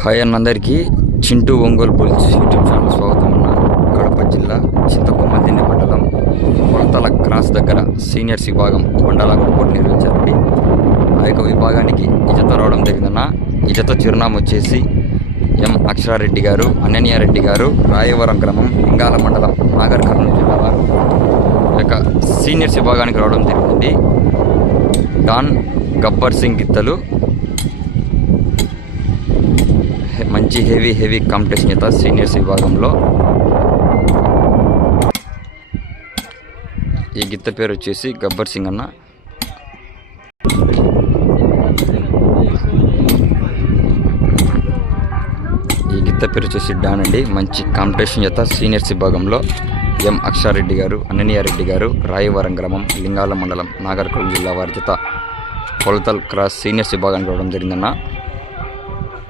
Hi అన్నందరికీ Chintu Ongole bulls YouTube channel స్వాగతం అన్న. కడప జిల్లా చింతకొమ్మదిన్నె మండలం కొలతల క్రాస్ దగ్గర సీనియర్స్ విభాగం మండలాలు పోటీ నిర్వహించారండి. ఆ యొక్క విభాగానికి ఈ జత రావడం జరిగిందన్న. ఈ జత చిరునామా వచ్చేసి ఎం అక్షరారెడ్డి గారు, అనన్యారెడ్డి గారు, రాయవరం గ్రామం, లింగాల మండలం, నాగర్ కర్నూలు జిల్లా వారు ఈ యొక్క సీనియర్స్ విభాగానికి రావడం జరిగింది. డాన్ గబ్బర్ సింగ్ గిత్తలు మంచి హెవీ కాంపిటీషన్ చేత సీనియర్స్ విభాగంలో. ఈ గిత్త పేరు వచ్చేసి గబ్బర్ సింగ్ అన్న. ఈ గిత్త పేరు వచ్చేసి డాన్ అండి. మంచి కాంపిటీషన్ చేత సీనియర్స్ విభాగంలో ఎం అక్షరారెడ్డి గారు, అనన్యారెడ్డి గారు, రాయవరం గ్రామం, లింగాల మండలం, నాగర్ కర్నూలు జిల్లా వారి చేత కొలతల్ క్రాస్ సీనియర్స్ విభాగానికి రావడం జరిగిందన్న.